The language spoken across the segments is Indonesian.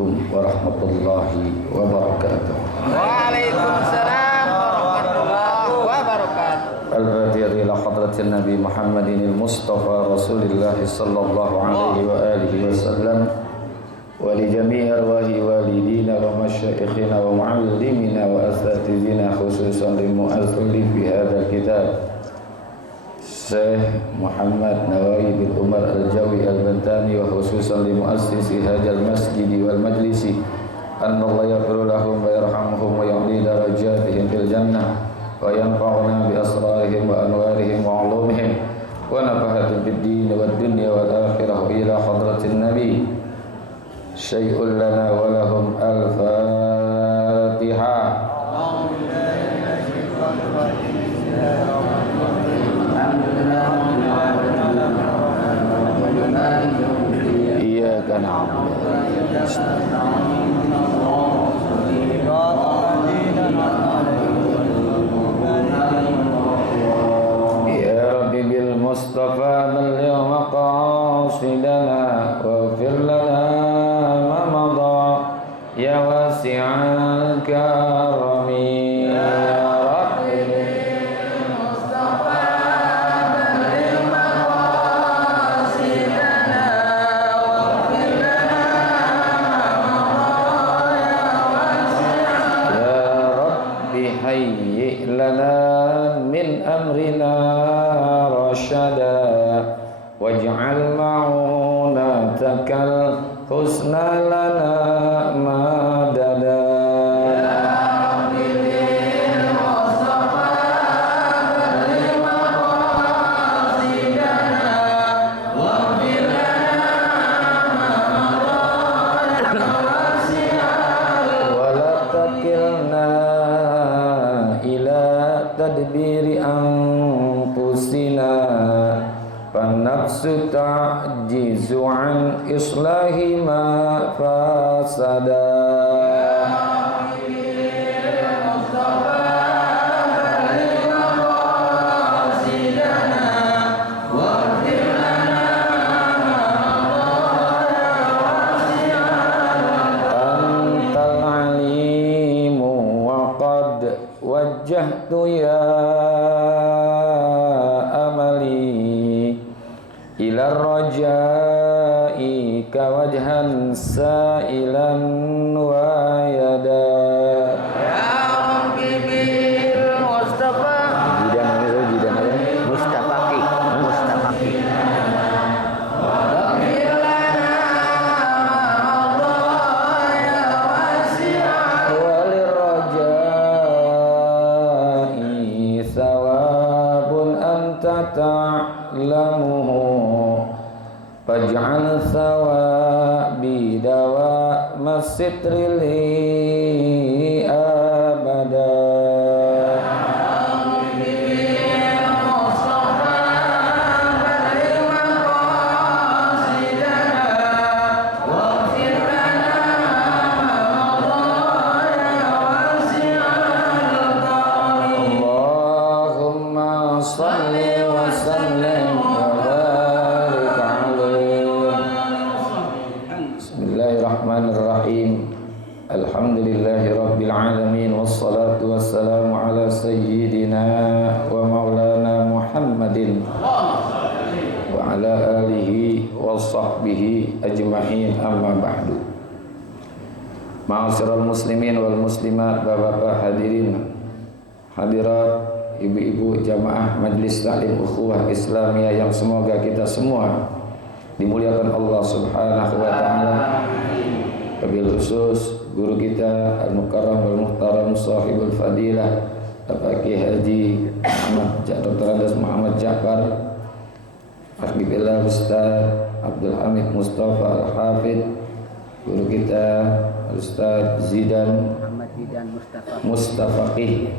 Assalamualaikum warahmatullahi wabarakatuh. Waalaikumsalam warahmatullahi wabarakatuh. Al-Fatihah ila hadratin Nabi Muhammadin al-Mustafa Rasulillah sallallahu alaihi wa alihi wasallam wa li jami'i arwahi walidina wa masyaikhina wa muallimina wa asatidina khususan li mu'allif hadzal kitab Syekh Muhammad Nawawi bin Umar Al-Jawi Al-Bantani wa khususan li muassisi hadzal masjid wal majlisi anna Allah yaghfir lahum wa yarhamhum wa yu'li darajatihim fil jannah wa yanfa'una bi asrarihim wa anwarihim wa 'ulumihim wa nafahatin fid din wad dunya wal akhirah ila hadratin nabi syai'un lana wa lahum al-Fatihah. Iyyaka na'budu wa iyyaka nasta'in. Ya Rabbi bil Mustafa balligh maqasidana waghfir lana ma madha ya wasi'al karami. Min amrina rasyada waj'al ma'unatakal husna lana madada. Tadbiri anfusina Fanafsu ta'jizu an islahi ma fasada. Antal alimu wa qad wajjahtu ya amali ila rajai ka wajhan sa'ilan wa yada. Ya Rabbi bil Mustafa Mustafaki. Ta'lamuhu faj'al thawabi dawa masitri li abada. Allahumma salli wa sallim wa barik alaihi. Bismillahirrahmanirrahim. Alhamdulillahi rabbil alamin wassalatu wassalamu ala sayyidina wa maulana Muhammadin wa ala alihi wa sahbihi ajma'in, amma ba'du. Ma'asyiral muslimin wal muslimat, bapak-bapak hadirin hadirat, ibu-ibu jamaah Majelis Taklim Ukhuwah Islamiyah yang semoga kita semua dimuliakan Allah Subhanahu wa taala. Wabil khusus guru kita Al-Mukarram wal Muhtaram Sahibul Fadilah Bapak Kiai Haji Dr. Andes Muhammad Ja'far, Habibillah Ustaz Abdul Hamid Mustafa Al-Hafidh, guru kita Ustaz Zidan Mustafaqih,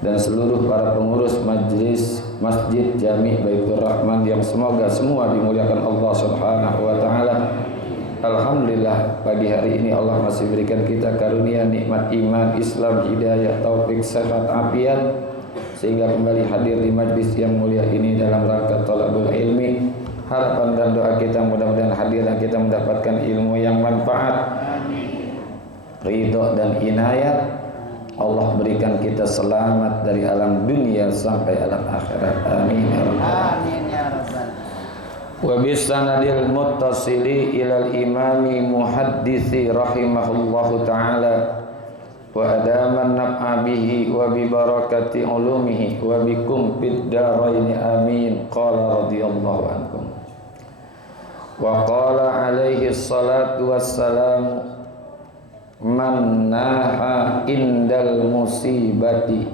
dan seluruh para pengurus Majelis Masjid Jami' Baitur Rahman yang semoga semua dimuliakan Allah Subhanahu wa taala. Alhamdulillah, pagi hari ini Allah masih berikan kita karunia nikmat iman, Islam, hidayah, taufik, sehat, afiat, sehingga kembali hadir di majlis yang mulia ini dalam rangka thalabul ilmi. Harapan dan doa kita mudah-mudahan hadir dan kita mendapatkan ilmu yang manfaat, ridho dan inayat. Allah berikan kita selamat dari alam dunia sampai alam akhirat. Amin ya rabbal alamin. Amin ya rabbal. Wa bisanadil muttasili ilal imami muhaddisi rahimahullahu ta'ala wa adaman naf'a bihi wa bi barakati ulumihi wa bikum fid daraini amin. Qala radhiyallahu ankum wa qala alaihi salatu wassalamu man naha indal musibati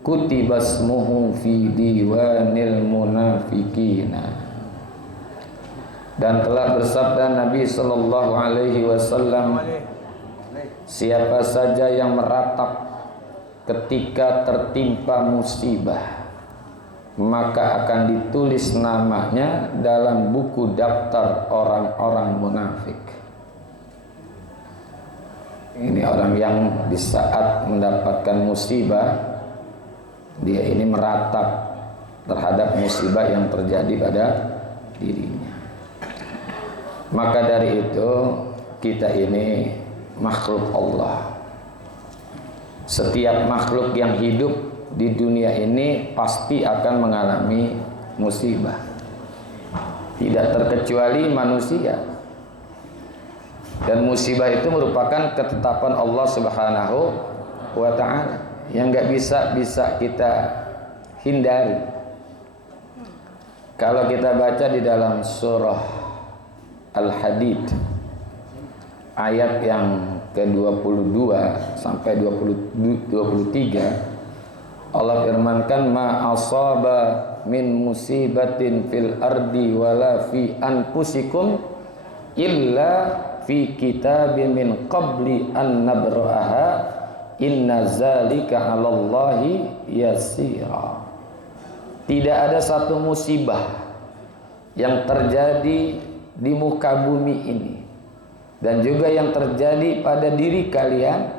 kutibasmuhu fi diwanil munafikina. Dan telah bersabda Nabi sallallahu alaihi wasallam, siapa saja yang meratap ketika tertimpa musibah, maka akan ditulis namanya dalam buku daftar orang-orang munafik. Ini orang yang di saat mendapatkan musibah, dia ini meratap terhadap musibah yang terjadi pada dirinya. Maka dari itu kita ini makhluk Allah. Setiap makhluk yang hidup di dunia ini pasti akan mengalami musibah. Tidak terkecuali manusia. Dan musibah itu merupakan ketetapan Allah Subhanahu wa ta'ala yang nggak bisa kita hindari. Kalau kita baca di dalam surah Al-Hadid ayat yang ke-22 sampai 23, Allah firmankan, ma asaba min musibatin fil ardi wala fi anfusikum illa fi kitabim min qabli an nabra'aha inna zalika 'alallahi yasira. Tidak ada satu musibah yang terjadi di muka bumi ini dan juga yang terjadi pada diri kalian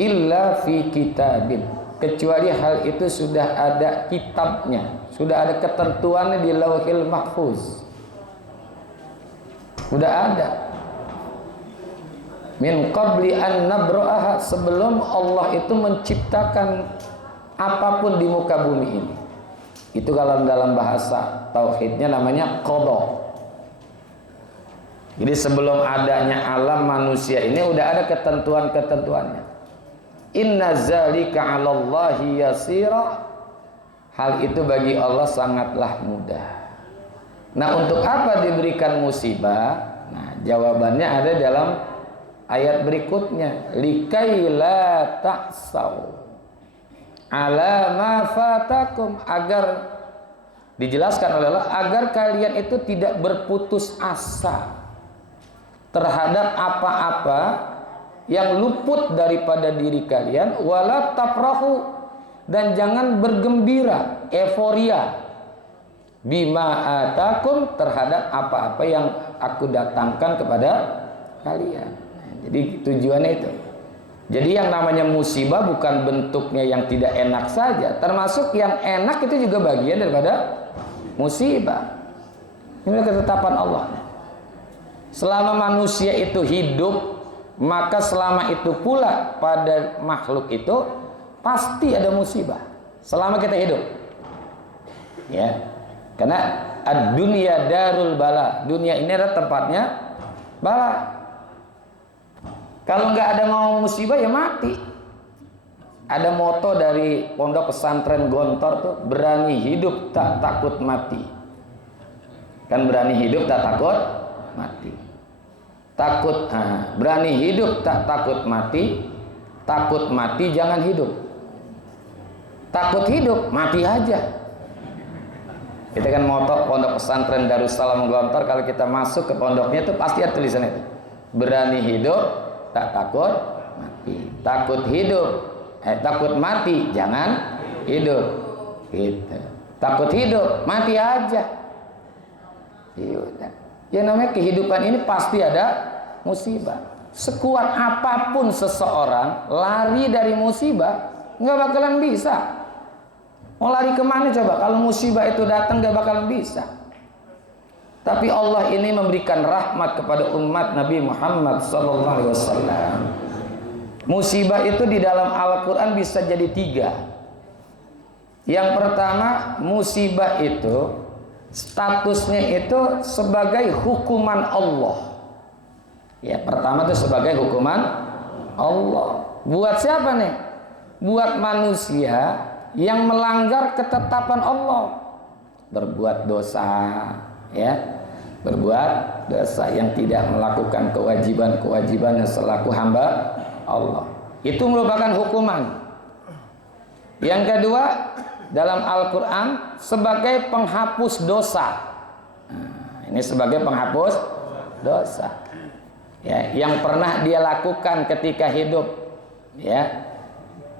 illa fi kitabin, kecuali hal itu sudah ada kitabnya, sudah ada ketentuannya di Lauhil Mahfuz, sudah ada. Min qabli an nabra'aha, sebelum Allah itu menciptakan apapun di muka bumi ini. Itu kalau dalam bahasa tauhidnya namanya qada. Jadi sebelum adanya alam manusia ini udah ada ketentuan-ketentuannya. Inna zalika 'alallahi yasira, hal itu bagi Allah sangatlah mudah. Nah, untuk apa diberikan musibah? Nah, jawabannya ada dalam ayat berikutnya, likai la ta'sau ala ma fatakum, agar dijelaskan oleh Allah agar kalian itu tidak berputus asa terhadap apa-apa yang luput daripada diri kalian, wala tafrahu, dan jangan bergembira, euforia, bima atakum, terhadap apa-apa yang aku datangkan kepada kalian. Jadi tujuannya itu. Jadi yang namanya musibah bukan bentuknya yang tidak enak saja, termasuk yang enak itu juga bagian daripada musibah. Ini ketetapan Allah. Selama manusia itu hidup, maka selama itu pula pada makhluk itu pasti ada musibah. Selama kita hidup, ya, karena ad-dunya darul bala, dunia ini adalah tempatnya bala. Kalau nggak ada mau musibah ya mati. Ada moto dari pondok pesantren Gontor tuh, berani hidup tak takut mati. Kan berani hidup tak takut mati. Berani hidup tak takut mati. Takut mati jangan hidup. Takut hidup mati aja. Kita kan moto pondok pesantren Darussalam Gontor, kalau kita masuk ke pondoknya itu pasti ada tulisan itu. Berani hidup tak takut mati. Takut hidup, takut mati, jangan hidup. Gitu. Takut hidup, mati aja. Yaudah. Ya namanya kehidupan ini pasti ada musibah. Sekuat apapun seseorang lari dari musibah, nggak bakalan bisa. Mau lari kemana coba? Kalau musibah itu datang nggak bakalan bisa. Tapi Allah ini memberikan rahmat kepada umat Nabi Muhammad SAW. Musibah itu di dalam Al-Quran bisa jadi 3. Yang pertama, musibah itu statusnya itu sebagai hukuman Allah. Ya, pertama itu sebagai hukuman Allah. Buat siapa nih? Buat manusia yang melanggar ketetapan Allah, berbuat dosa, ya, berbuat dosa yang tidak melakukan kewajiban-kewajibannya selaku hamba Allah. Itu merupakan hukuman. Yang kedua, dalam Al-Quran sebagai penghapus dosa. Nah, ini sebagai penghapus dosa, ya, yang pernah dia lakukan ketika hidup, ya,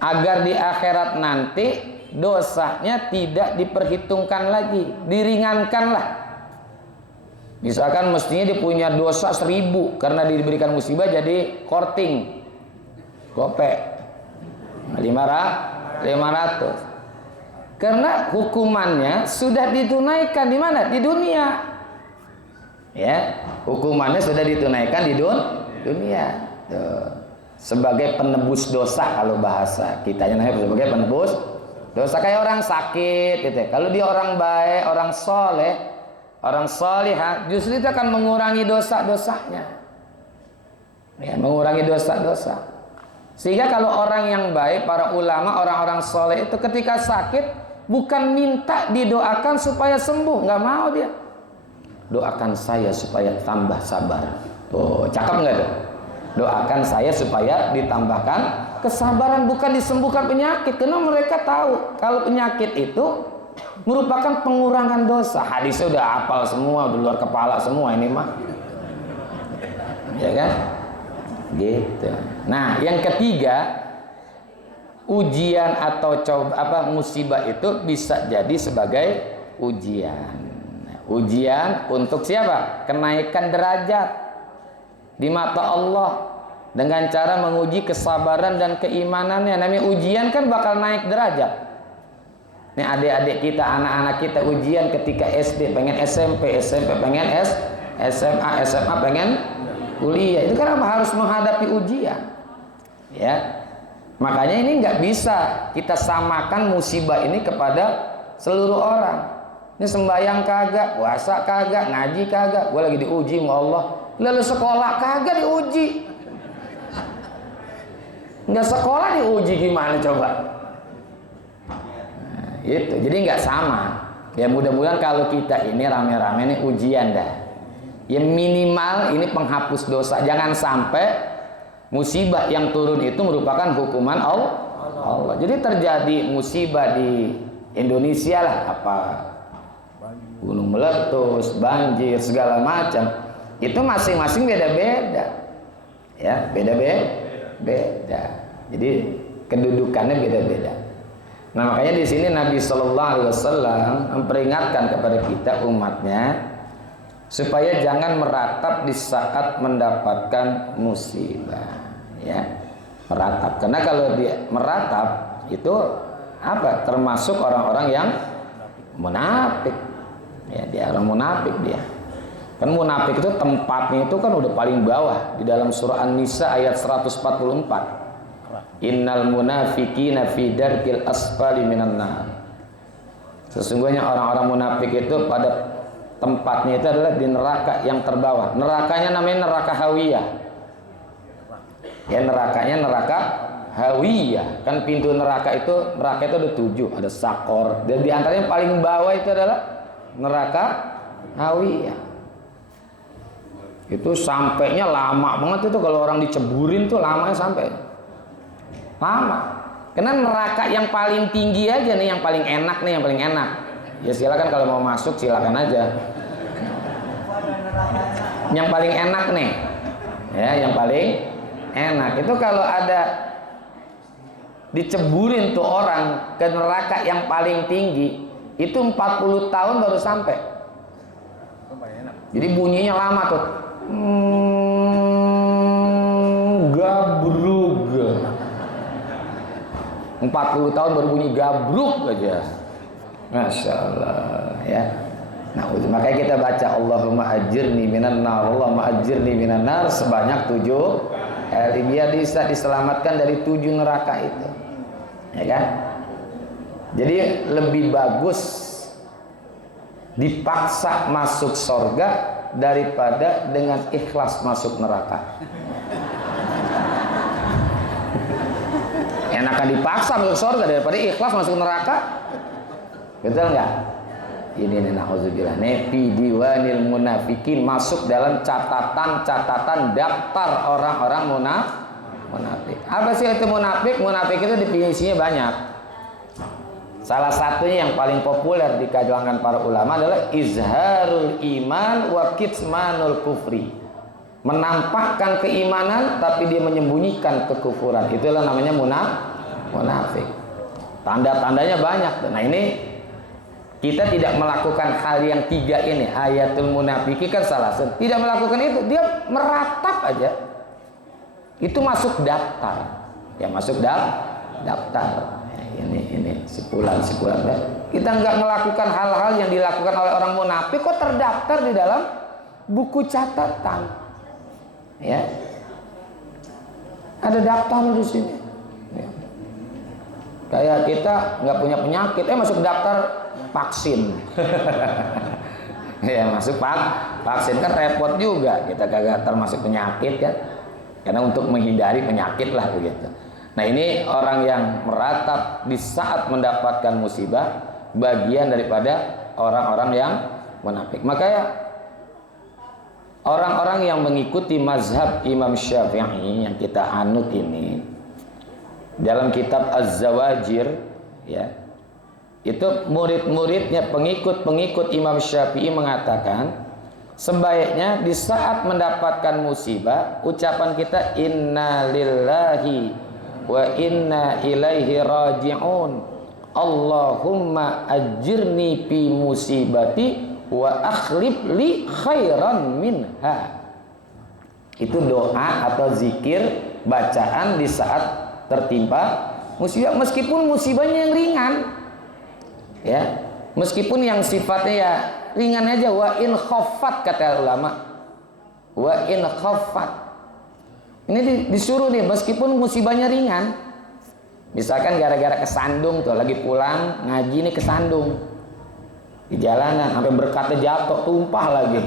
agar di akhirat nanti dosanya tidak diperhitungkan lagi, diringankanlah. Misalkan mestinya dia punya dosa 1000 karena diberikan musibah jadi korting, gopek 500. Karena hukumannya sudah ditunaikan di mana? Di dunia. Ya, hukumannya sudah ditunaikan di dunia. Tuh. Sebagai penebus dosa, kalau bahasa kitanya namanya sebagai penebus dosa. Kayak orang sakit gitu. Kalau dia orang baik, orang soleh, orang solihah, justru itu akan mengurangi dosa-dosanya, ya, mengurangi dosa-dosa. Sehingga kalau orang yang baik, para ulama, orang-orang soleh itu ketika sakit bukan minta didoakan supaya sembuh, nggak mau dia. Doakan saya supaya tambah sabar. Tuh, cakep nggak tuh? Doakan saya supaya ditambahkan kesabaran, bukan disembuhkan penyakit. Karena mereka tahu kalau penyakit itu merupakan pengurangan dosa. Hadisnya udah hafal semua, udah luar kepala semua ini mah, ya kan? Gitu. Nah, yang ketiga, ujian atau musibah itu bisa jadi sebagai ujian. Ujian untuk siapa? Kenaikan derajat di mata Allah dengan cara menguji kesabaran dan keimanannya. Namanya ujian kan bakal naik derajat. Nih adik-adik kita, anak-anak kita ujian ketika SD pengen SMP, SMP pengen SMA, SMA pengen kuliah. Itu kan harus menghadapi ujian. Ya. Makanya ini nggak bisa kita samakan musibah ini kepada seluruh orang. Ini sembahyang kagak, puasa kagak, ngaji kagak, gue lagi diuji sama Allah. Lalu sekolah kagak diuji. Nggak sekolah diuji gimana coba? Nah, itu. Jadi nggak sama. Ya mudah-mudahan kalau kita ini rame-rame ini ujian dah. Ya minimal ini penghapus dosa. Jangan sampai musibah yang turun itu merupakan hukuman Allah. Jadi terjadi musibah di Indonesia lah, apa gunung meletus, banjir, segala macam. Itu masing-masing beda-beda, ya, beda-beda. Jadi kedudukannya beda-beda. Nah makanya di sini Nabi Shallallahu Alaihi Wasallam memperingatkan kepada kita umatnya supaya jangan meratap di saat mendapatkan musibah, ya, meratap. Karena kalau dia meratap itu apa? Termasuk orang-orang yang munafik, ya, dia orang munafik dia. Kan munafik itu tempatnya itu kan udah paling bawah di dalam surah An-Nisa ayat 144. Innal munafiqina fi darkil asfali minan nar. Sesungguhnya orang-orang munafik itu pada tempatnya itu adalah di neraka yang terbawah. Nerakanya namanya neraka hawiyah. Ya, nerakanya neraka hawiyah. Kan pintu neraka itu ada 7, ada sakor. Dan di antaranya paling bawah itu adalah neraka hawiyah. Itu sampainya lama banget itu, kalau orang diceburin tuh lamanya sampai lama. Karena neraka yang paling tinggi aja nih, yang paling enak nih, yang paling enak. Ya silakan kalau mau masuk silakan aja. Yang paling enak nih, ya, yang paling enak itu kalau ada diceburin tuh orang ke neraka yang paling tinggi itu 40 tahun baru sampai. Jadi bunyinya lama tuh. Gabrug. 40 tahun baru bunyi gabruk aja. Masya Allah, ya. Nah, makanya kita baca Allahumma ajirni minan nar, Allahumma ajirni minan nar sebanyak 7 biar bisa diselamatkan dari 7 neraka itu, ya kan? Jadi lebih bagus dipaksa masuk surga daripada dengan ikhlas masuk neraka. Enakan dipaksa masuk surga daripada ikhlas masuk neraka. Betul nggak? Ini nih na'udzubillah, fi diwanil munafikin, masuk dalam catatan daftar orang-orang munafik. Apa sih itu munafik? Munafik itu definisinya banyak. Salah satunya yang paling populer di kalangan para ulama adalah izharul iman wa kitmanul kufri. Menampakkan keimanan tapi dia menyembunyikan kekufuran. Itulah namanya munafik. Tanda-tandanya banyak. Nah, ini kita tidak melakukan hal yang 3 ini. Ayatul munafiki kan salah satu. Tidak melakukan itu, dia meratap aja. Itu masuk daftar. Ya, masuk daftar. Ini sipulan. Kita nggak melakukan hal-hal yang dilakukan oleh orang munafik kok terdaftar di dalam buku catatan. Ya. Ada daftar di sini. Ya. Kayak kita nggak punya penyakit, masuk daftar vaksin. Ya, masuk vaksin kan repot juga, kita kagak termasuk penyakit kan, karena untuk menghindari penyakit lah begitu. Nah, ini orang yang meratap di saat mendapatkan musibah, bagian daripada orang-orang yang munafik. Makanya orang-orang yang mengikuti mazhab Imam Syafi'i yang kita anut ini, dalam kitab Az-Zawajir, ya, itu murid-muridnya, pengikut Imam Syafi'i mengatakan sebaiknya di saat mendapatkan musibah ucapan kita inna lillahi wa inna ilaihi raji'un, Allahumma ajirni fi musibati wa akhlif li khairan minha. Itu doa atau zikir bacaan di saat tertimpa musibah, meskipun musibahnya yang ringan. Ya, meskipun yang sifatnya ya ringan aja, wa in khaffat kata ulama. Wa in khaffat. Ini disuruh nih meskipun musibahnya ringan. Misalkan gara-gara kesandung tuh, lagi pulang ngaji nih kesandung. Di jalanan sampai berkatnya jatuh, tumpah lagi.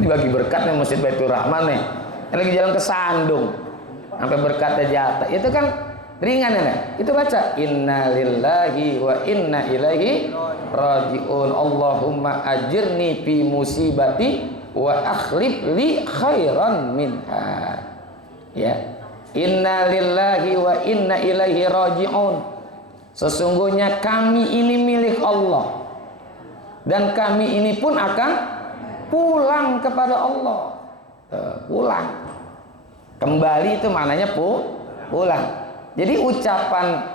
Ini bagi berkatnya Masjid Baitur Rahman nih. Lagi jalan kesandung sampai berkatnya jatuh. Itu kan ringan ya, itu baca inna lillahi wa inna ilaihi raji'un, Allahumma ajirni fi musibati wa akhlif li khairan minha. Ya, inna lillahi wa inna ilaihi raji'un, sesungguhnya kami ini milik Allah dan kami ini pun akan pulang kepada Allah. Pulang, kembali itu maknanya pulang. Jadi ucapan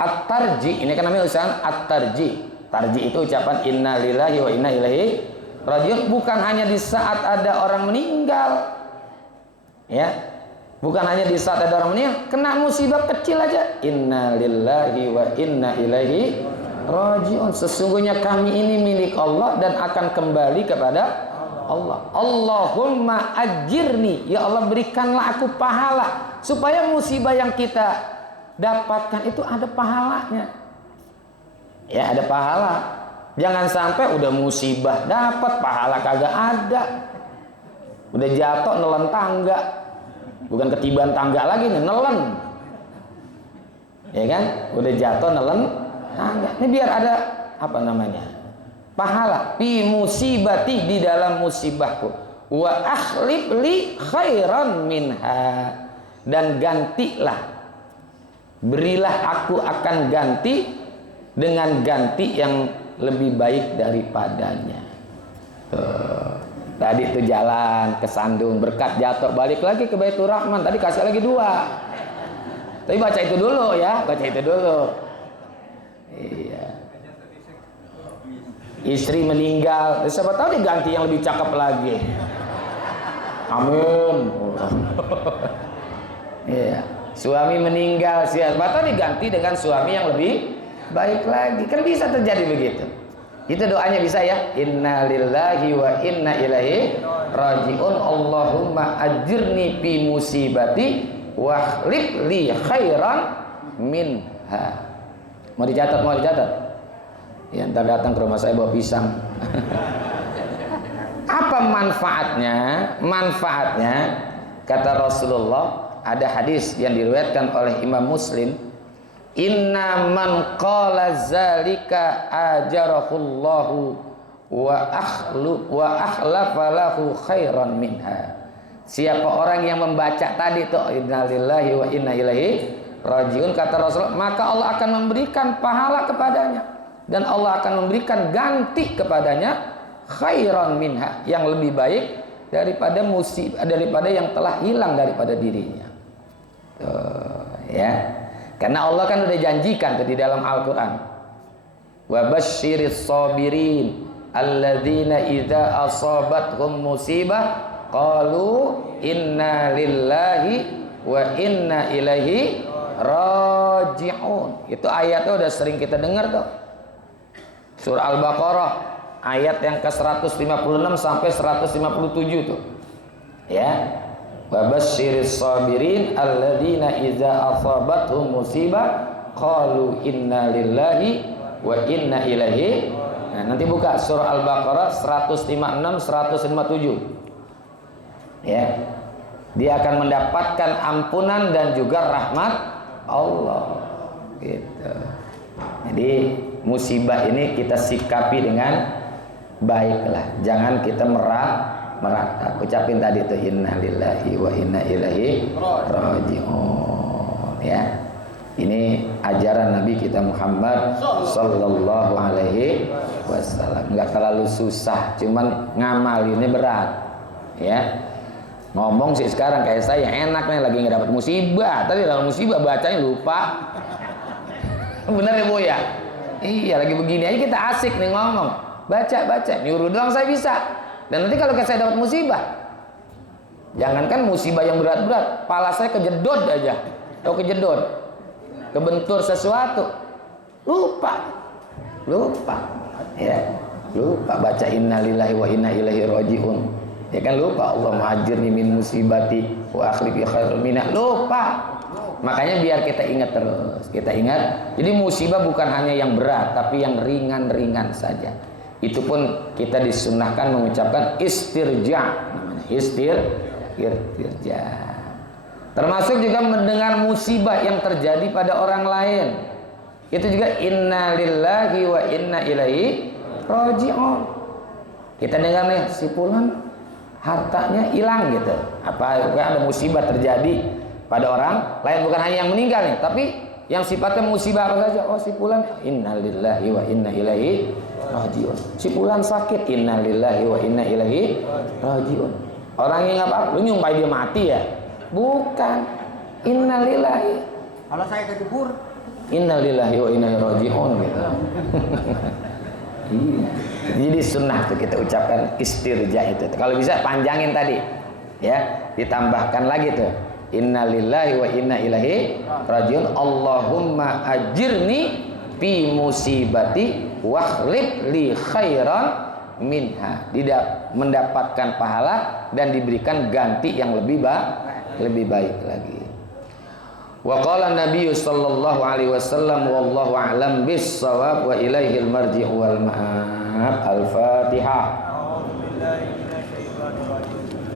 at-tarji, ini kan namanya ucapan at-tarji. Tarji itu ucapan inna lillahi wa inna ilaihi raji'un, bukan hanya di saat ada orang meninggal. Ya. Bukan hanya di saat ada orang meninggal, kena musibah kecil aja. Inna lillahi wa inna ilaihi raji'un, sesungguhnya kami ini milik Allah dan akan kembali kepada Allah. Allahumma ajirni, ya Allah berikanlah aku pahala, supaya musibah yang kita dapatkan itu ada pahalanya. Ya, ada pahala. Jangan sampai udah musibah dapat pahala kagak ada. Udah jatuh nelen tangga. Bukan ketiban tangga lagi nih, nelen. Ya kan? Udah jatuh nelen tangga. Ini biar ada apa namanya? Pahala fi musibati, di dalam musibahku, wa akhlif li khairan minha, dan gantilah, berilah aku akan ganti dengan ganti yang lebih baik daripadanya. Tadi itu jalan kesandung, berkat jatuh, balik lagi ke Baitur Rahman, tadi kasih lagi 2. Tapi baca itu dulu ya, baca itu dulu. Iya. Istri meninggal, siapa tahu diganti yang lebih cakep lagi. Amin. Iya. Suami meninggal, siapa tahu diganti dengan suami yang lebih baik lagi. Kan bisa terjadi begitu. Itu doanya bisa ya. Inna lillahi wa inna ilaihi raji'un. Allahumma ajirni fi musibati wakhlif li khairan minha. Mau dicatat? Ya, ntar datang ke rumah saya bawa pisang. Apa manfaatnya? Manfaatnya kata Rasulullah, ada hadis yang diriwayatkan oleh Imam Muslim, inna man qala zalika ajarahullahu wa akhlafa lahu khairan minha. Siapa orang yang membaca tadi tuh innalillahi wa inna ilaihi rajiun, kata Rasulullah, maka Allah akan memberikan pahala kepadanya dan Allah akan memberikan ganti kepadanya khairan minha, yang lebih baik daripada musibah, daripada yang telah hilang daripada dirinya. Ya, karena Allah kan udah janjikan tuh di dalam Al-Quran, wa basyiris sabirin alladzina idza asabathum musibah qalu inna lillahi wa inna ilaihi raji'un. Itu ayatnya udah sering kita dengar tuh, surah Al-Baqarah ayat yang ke 156 sampai 157 tuh. Ya, wa basyiris sabirin alladzina idza asabathum musibah qalu inna lillahi wa inna ilaihi. Nah, nanti buka surah Al-Baqarah 156 157. Ya. Dia akan mendapatkan ampunan dan juga rahmat Allah. Gitu. Jadi musibah ini kita sikapi dengan baiklah, jangan kita merata. Ucapin tadi tuh inna lillahi wa inna ilaihi raji'un. Ya, ini ajaran Nabi kita Muhammad sallallahu alaihi wasallam. Nggak terlalu susah, cuman ngamal ini berat. Ya, ngomong sih sekarang kayak saya enak nih, lagi nggak dapat musibah, tadi dalam musibah bacanya lupa. Bener ya Bu ya? Iya, lagi begini aja kita asik nih ngomong, baca, nyuruh doang saya bisa. Dan nanti kalau saya dapat musibah, jangankan musibah yang berat-berat, pala saya kejedot aja, atau kejedot, kebentur sesuatu, lupa, ya, lupa baca innalillahi wa inna ilaihi raji'un, ya kan lupa, Allah ma'ajirni min musibati wa akhlifi khairan minha, lupa. Makanya biar kita ingat terus, kita ingat. Jadi musibah bukan hanya yang berat, tapi yang ringan-ringan saja. Itu pun kita disunahkan mengucapkan istirja, istirja. Termasuk juga mendengar musibah yang terjadi pada orang lain. Itu juga inna lillahi wa inna ilaihi raji'un. Kita dengar nih si fulan hartanya hilang gitu. Apa ada musibah terjadi pada orang lain, bukan hanya yang meninggal nih, tapi yang sifatnya musibah apa saja. Oh si fulan innalillahi wa inna ilaihi raji'un. Si fulan sakit innalillahi wa inna ilaihi raji'un. Orang yang apa? Lu nyumpah dia mati ya? Bukan. Innalillahi. Kalau saya kejebur, innalillahi wa inna ilaihi raji'un gitu. Iya. Jadi sunnah tuh kita ucapkan istirja itu. Kalau bisa panjangin tadi, ya, ditambahkan lagi tuh. Innalillahi wa inna ilaihi raji'un. Allahumma ajirni fi musibati wakhlif li khairan minha. Tidak mendapatkan pahala dan diberikan ganti yang lebih baik lagi. Wa qala Nabi sallallahu alaihi wasallam wallahu a'lam bis shawab wa ilaihil marji'u wal ma'ab. Al-Fatihah.